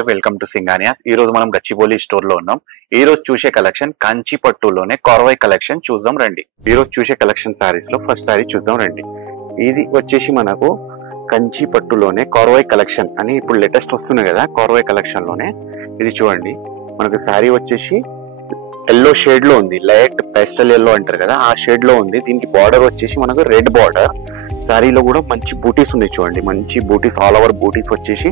Hi welcome to సింగానియాస్. ఈ రోజు మనం గచ్చిబౌలి స్టోర్ లో ఉన్నాం. ఈ రోజు చూసే కలెక్షన్ కంచి పట్టులోనే కార్వాయ్ కలెక్షన్ చూద్దాం రండి. ఈ రోజు చూసే కలెక్షన్ సారీస్ లో ఫస్ట్ సారీ చూద్దాం రండి. ఇది వచ్చేసి మనకు కంచి పట్టులోనే కార్వాయ్ కలెక్షన్ అని ఇప్పుడు లేటెస్ట్ వస్తుంది కదా, కార్వాయ్ కలెక్షన్ లోనే ఇది చూడండి. మనకు సారీ వచ్చేసి ఎల్లో షేడ్ లో ఉంది, లైట్ పేస్టల్ ఎల్లో అంటారు కదా ఆ షేడ్ లో ఉంది. దీనికి బార్డర్ వచ్చేసి మనకు రెడ్ బార్డర్. సారీలో కూడా మంచి బూటీస్ ఉన్నాయి చూడండి, మంచి బూటీస్ ఆల్ ఓవర్ బూటీస్ వచ్చేసి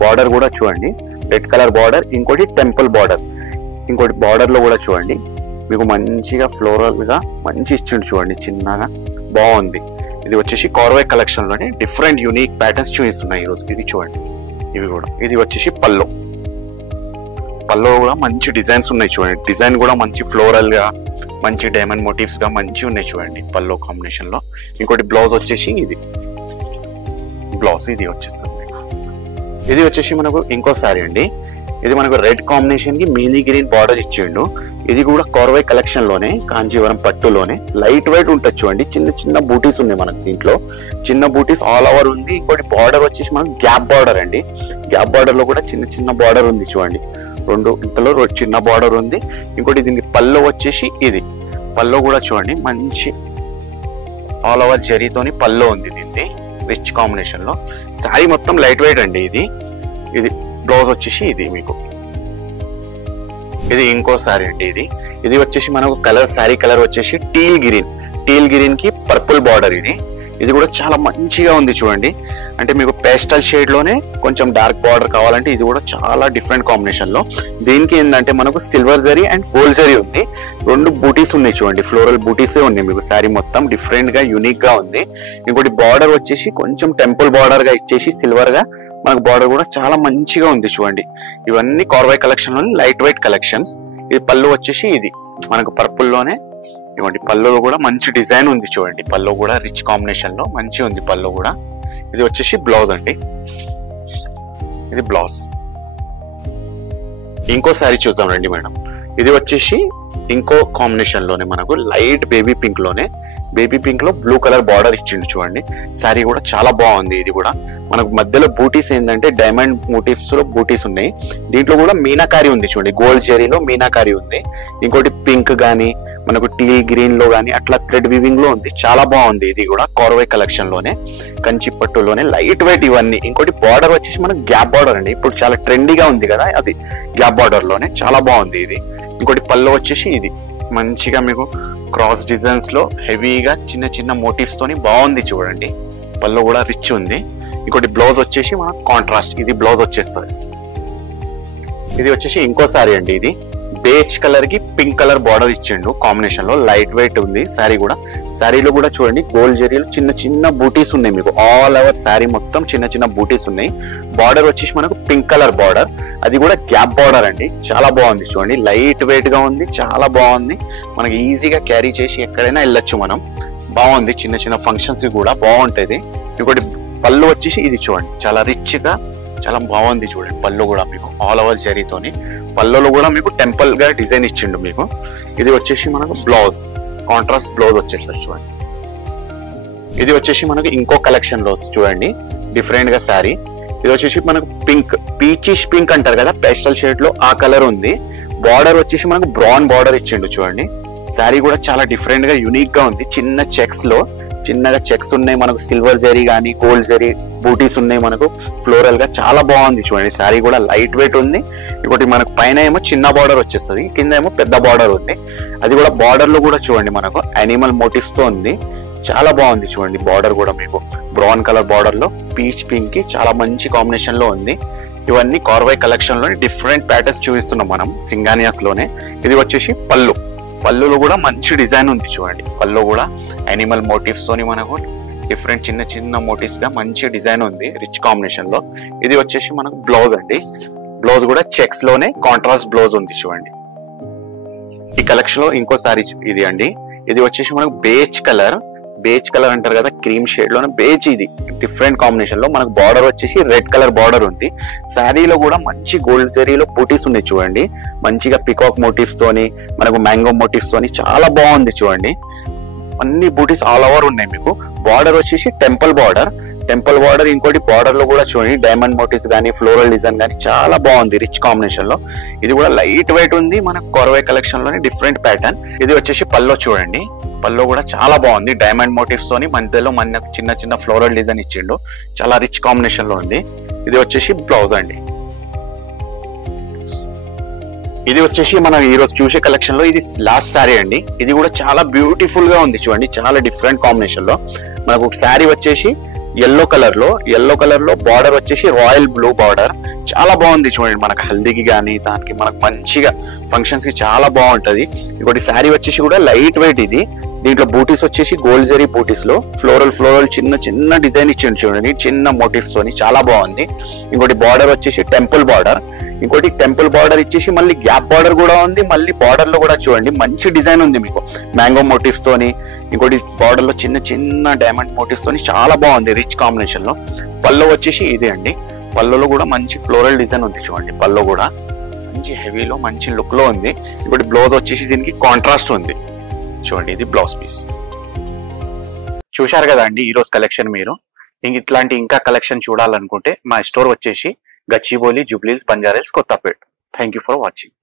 బార్డర్ కూడా చూడండి రెడ్ కలర్ బార్డర్. ఇంకోటి టెంపుల్ బార్డర్, ఇంకోటి బార్డర్ లో కూడా చూడండి మీకు మంచిగా ఫ్లోరల్ గా మంచి ఇచ్చిండు చూడండి, చిన్నగా బాగుంది. ఇది వచ్చేసి కార్వాయ్ కలెక్షన్ లోనే డిఫరెంట్ యూనిక్ ప్యాటర్న్స్ చూపిస్తున్నాయి ఈరోజు. ఇది చూడండి, ఇవి కూడా. ఇది వచ్చేసి పల్లో కూడా మంచి డిజైన్స్ ఉన్నాయి చూడండి, డిజైన్ కూడా మంచి ఫ్లోరల్ గా మంచి డైమండ్ మోటివ్స్ గా మంచి ఉన్నాయి చూడండి పల్లో కాంబినేషన్ లో. ఇంకోటి బ్లౌజ్ వచ్చేసి ఇది బ్లౌజ్ ఇది వచ్చేస్తుంది మీకు. ఇది వచ్చేసి మనకు ఇంకో సారీ అండి. ఇది మనకు రెడ్ కాంబినేషన్ కి మీనీ గ్రీన్ బార్డర్ ఇచ్చిండు. ఇది కూడా కార్వాయ్ కలెక్షన్ లోనే కాంజీవరం పట్టులోనే లైట్ వెయిట్ ఉంటుంది చూడండి. చిన్న చిన్న బూటీస్ ఉన్నాయి మనకు దీంట్లో, చిన్న బూటీస్ ఆల్ ఓవర్ ఉంది. ఇంకోటి బార్డర్ వచ్చేసి మనకు గ్యాప్ బార్డర్ అండి. గ్యాప్ బార్డర్ లో కూడా చిన్న చిన్న బార్డర్ ఉంది చూడండి, రెండు ఇంతలో చిన్న బార్డర్ ఉంది. ఇంకోటి దీనికి పల్లో వచ్చేసి ఇది పల్లో కూడా చూడండి మంచి ఆల్ ఓవర్ జరీతోని పల్లో ఉంది. దీన్ని రిచ్ కాంబినేషన్ లో సారీ మొత్తం లైట్ వెయిట్ అండి. ఇది బ్లౌజ్ వచ్చేసి ఇది మీకు. ఇది ఇంకో సారీ అండి. ఇది వచ్చేసి మనకు కలర్ సారీ కలర్ వచ్చేసి టీల్ గ్రీన్ కి పర్పుల్ బార్డర్. ఇది కూడా చాలా మంచిగా ఉంది చూడండి. అంటే మీకు పేస్టల్ షేడ్ లోనే కొంచెం డార్క్ బార్డర్ కావాలంటే ఇది కూడా చాలా డిఫరెంట్ కాంబినేషన్ లో. దీనికి ఏంటంటే మనకు silver zari and gold zari ఉంది. రెండు బూటీస్ ఉన్నాయి చూడండి, ఫ్లోరల్ బూటీసే ఉన్నాయి మీకు. శారీ మొత్తం డిఫరెంట్ గా యూనిక్ గా ఉంది. ఇంకోటి బార్డర్ వచ్చేసి కొంచెం టెంపుల్ బార్డర్ గా ఇచ్చేసి సిల్వర్ గా మనకు బార్డర్ కూడా చాలా మంచిగా ఉంది చూడండి. ఇవన్నీ కార్వాయ్ కలెక్షన్ లోనే లైట్ వెయిట్ కలెక్షన్స్. ఇది పళ్ళు వచ్చేసి ఇది మనకు పర్పుల్ లోనే. ఇవ్వండి పళ్ళులో కూడా మంచి డిజైన్ ఉంది చూడండి, పళ్ళు కూడా రిచ్ కాంబినేషన్ లో మంచి ఉంది పళ్ళు కూడా. ఇది వచ్చేసి బ్లౌజ్ అండి, ఇది బ్లౌజ్. ఇంకో సారీ చూద్దాం రండి మేడం. ఇది వచ్చేసి ఇంకో కాంబినేషన్ లోనే మనకు లైట్ బేబీ పింక్ లోనే, బేబీ పింక్ లో బ్లూ కలర్ బార్డర్ ఇచ్చిండు చూడండి. సారీ కూడా చాలా బాగుంది. ఇది కూడా మనకు మధ్యలో బూటీస్ ఏంటంటే డైమండ్ మోటివ్స్ లో బూటీస్ ఉన్నాయి. దీంట్లో కూడా మీనాకారి ఉంది చూడండి, గోల్డ్ జెరీలో మీనాకారి ఉంది. ఇంకోటి పింక్ గానీ మనకు టీ గ్రీన్ లో గానీ అట్లా థ్రెడ్ వీవింగ్ లో ఉంది, చాలా బాగుంది. ఇది కూడా కార్వాయ్ కలెక్షన్ లోనే కంచి పట్టులోనే లైట్ వెయిట్ ఇవన్నీ. ఇంకోటి బార్డర్ వచ్చేసి మనకు గ్యాప్ బార్డర్ అండి, ఇప్పుడు చాలా ట్రెండీగా ఉంది కదా అది గ్యాప్ బార్డర్ లోనే చాలా బాగుంది ఇది. ఇంకోటి పళ్ళు వచ్చేసి ఇది మంచిగా మీకు క్రాస్ డిజైన్స్ లో హెవీగా చిన్న చిన్న మోటివ్స్ తోని బాగుంది చూడండి, పళ్ళు కూడా రిచ్ ఉంది. ఇంకోటి బ్లౌజ్ వచ్చేసి మనకు కాంట్రాస్ట్, ఇది బ్లౌజ్ వచ్చేస్తుంది. ఇది వచ్చేసి ఇంకో సారీ అండి. ఇది బేజ్ కలర్ కి పింక్ కలర్ బార్డర్ ఇచ్చిండు కాంబినేషన్ లో, లైట్ వెయిట్ ఉంది సారీ కూడా. సారీలో కూడా చూడండి గోల్డ్ జరీలో చిన్న చిన్న బూటీస్ ఉన్నాయి మీకు, ఆల్ ఓవర్ సారీ మొత్తం చిన్న చిన్న బూటీస్ ఉన్నాయి. బార్డర్ వచ్చేసి మనకు పింక్ కలర్ బార్డర్, అది కూడా గ్యాప్ బార్డర్ అండి, చాలా బాగుంది చూడండి. లైట్ వెయిట్ గా ఉంది, చాలా బాగుంది. మనకి ఈజీగా క్యారీ చేసి ఎక్కడైనా వెళ్ళొచ్చు మనం, బాగుంది. చిన్న చిన్న ఫంక్షన్స్ కూడా బాగుంటది. ఇంకోటి పళ్ళు వచ్చేసి ఇది చూడండి చాలా రిచ్ గా చాలా బాగుంది చూడండి. పళ్ళు కూడా మీకు ఆల్ ఓవర్ జరీతోని, పళ్ళులో కూడా మీకు టెంపుల్ గా డిజైన్ ఇచ్చిండు మీకు. ఇది వచ్చేసి మనకు బ్లౌజ్, కాంట్రాస్ట్ బ్లౌజ్ వచ్చేస్తుంది చూడండి. ఇది వచ్చేసి మనకు ఇంకో కలెక్షన్ లో చూడండి డిఫరెంట్ గా శారీ. ఇది వచ్చేసి మనకు పింక్, పీచిష్ పింక్ అంటారు కదా పేస్టల్ షేడ్ లో, ఆ కలర్ ఉంది. బార్డర్ వచ్చేసి మనకు బ్రౌన్ బార్డర్ ఇచ్చిండు చూడండి. శారీ కూడా చాలా డిఫరెంట్ గా యూనిక్ గా ఉంది. చిన్న చెక్స్ లో చిన్నగా చెక్స్ ఉన్నాయి మనకు, సిల్వర్ జరీ గానీ గోల్డ్ జరీ బూటీస్ ఉన్నాయి మనకు ఫ్లోరల్ గా, చాలా బాగుంది చూడండి. శారీ కూడా లైట్ వెయిట్ ఉంది. ఇంకోటి మనకు పైన ఏమో చిన్న బార్డర్ వచ్చేస్తుంది, కింద ఏమో పెద్ద బార్డర్ ఉంది. అది కూడా బార్డర్ లో కూడా చూడండి మనకు యానిమల్ మోటివ్స్ తో ఉంది, చాలా బాగుంది చూడండి. బార్డర్ కూడా మీకు బ్రౌన్ కలర్ బార్డర్ లో పీచ్ పింక్ కి చాలా మంచి కాంబినేషన్ లో ఉంది. ఇవన్నీ కార్వాయ్ కలెక్షన్ లోనే డిఫరెంట్ ప్యాటర్న్స్ చూపిస్తున్నాం మనం సింగానియాస్ లోనే. ఇది వచ్చేసి పళ్ళులో కూడా మంచి డిజైన్ ఉంది చూడండి. పళ్ళు కూడా యానిమల్ మోటివ్స్ తోని మనకు డిఫరెంట్ చిన్న చిన్న మోటివ్స్ గా మంచి డిజైన్ ఉంది రిచ్ కాంబినేషన్ లో. ఇది వచ్చేసి మనకు బ్లౌజ్ అండి. బ్లౌజ్ కూడా చెక్స్ లోనే కాంట్రాస్ట్ బ్లౌజ్ ఉంది చూడండి. ఈ కలెక్షన్ లో ఇంకో సారీ ఇది అండి. ఇది వచ్చేసి మనకు బేజ్ కలర్ అంటారు కదా, క్రీమ్ షేడ్ లోనే బేజ్. ఇది డిఫరెంట్ కాంబినేషన్ లో మనకు బార్డర్ వచ్చేసి రెడ్ కలర్ బార్డర్ ఉంది. శారీలో కూడా మంచి గోల్డ్ జరీలో బూటీస్ ఉన్నాయి చూడండి, మంచిగా పికాక్ మోటివ్స్ తోని మనకు మ్యాంగో మోటివ్స్ తోని చాలా బాగుంది చూడండి. అన్ని బూటీస్ ఆల్ ఓవర్ ఉన్నాయి మీకు. బార్డర్ వచ్చేసి టెంపుల్ బార్డర్, టెంపుల్ బార్డర్, ఇంకోటి బార్డర్ లో కూడా చూడండి డైమండ్ మోటివ్స్ కానీ ఫ్లోరల్ డిజైన్ కానీ చాలా బాగుంది రిచ్ కాంబినేషన్ లో. ఇది కూడా లైట్ వెయిట్ ఉంది మన కొరవై కలెక్షన్ లోని డిఫరెంట్ ప్యాటర్న్. ఇది వచ్చేసి పల్లో చూడండి, పల్లో కూడా చాలా బాగుంది డైమండ్ మోటివ్స్ తోని మధ్యలో మనకు చిన్న చిన్న ఫ్లోరల్ డిజైన్ ఇచ్చిండు, చాలా రిచ్ కాంబినేషన్ లో ఉంది. ఇది వచ్చేసి బ్లౌజ్ అండి. ఇది వచ్చేసి మనం ఈ రోజు చూసే కలెక్షన్ లో ఇది లాస్ట్ శారీ అండి. ఇది కూడా చాలా బ్యూటిఫుల్ గా ఉంది చూడండి, చాలా డిఫరెంట్ కాంబినేషన్ లో. మనకు ఒక శారీ వచ్చేసి ఎల్లో కలర్ లో బార్డర్ వచ్చేసి రాయల్ బ్లూ బార్డర్, చాలా బాగుంది చూడండి. మనకు హల్దీకి కానీ దానికి మనకు మంచిగా ఫంక్షన్స్ కి చాలా బాగుంటది. ఇంకోటి శారీ వచ్చేసి కూడా లైట్ వెయిట్. ఇది దీంట్లో బూటీస్ వచ్చేసి గోల్డ్ జరీ బూటీస్ లో ఫ్లోరల్ చిన్న చిన్న డిజైన్ ఇచ్చిండు చూడండి, చిన్న మోటివ్స్ తోని చాలా బాగుంది. ఇంకోటి బార్డర్ వచ్చేసి టెంపుల్ బార్డర్, ఇంకోటి టెంపుల్ బార్డర్ ఇచ్చేసి మళ్ళీ గ్యాప్ బార్డర్ కూడా ఉంది. మళ్ళీ బార్డర్ లో కూడా చూడండి మంచి డిజైన్ ఉంది మీకు మ్యాంగో మోటివ్స్ తోని. ఇంకోటి బార్డర్ లో చిన్న చిన్న డైమండ్ మోటివ్స్ తోని చాలా బాగుంది రిచ్ కాంబినేషన్ లో. పల్లో వచ్చేసి ఇదే అండి, పల్లోలో కూడా మంచి ఫ్లోరల్ డిజైన్ ఉంది చూడండి, పల్లో కూడా మంచి హెవీలో మంచి లుక్ లో ఉంది. ఇంకోటి బ్లౌజ్ వచ్చేసి దీనికి కాంట్రాస్ట్ ఉంది చూడండి, ఇది బ్లౌజ్ పీస్. చూశారు కదా అండి ఈ రోజు కలెక్షన్. మీరు ఇట్లాంటి ఇంకా కలెక్షన్ చూడాలనుకుంటే మా స్టోర్ వచ్చేసి Gachibowli, Jubilee Hills, Banjara hills, Kothapet. Thank you for watching.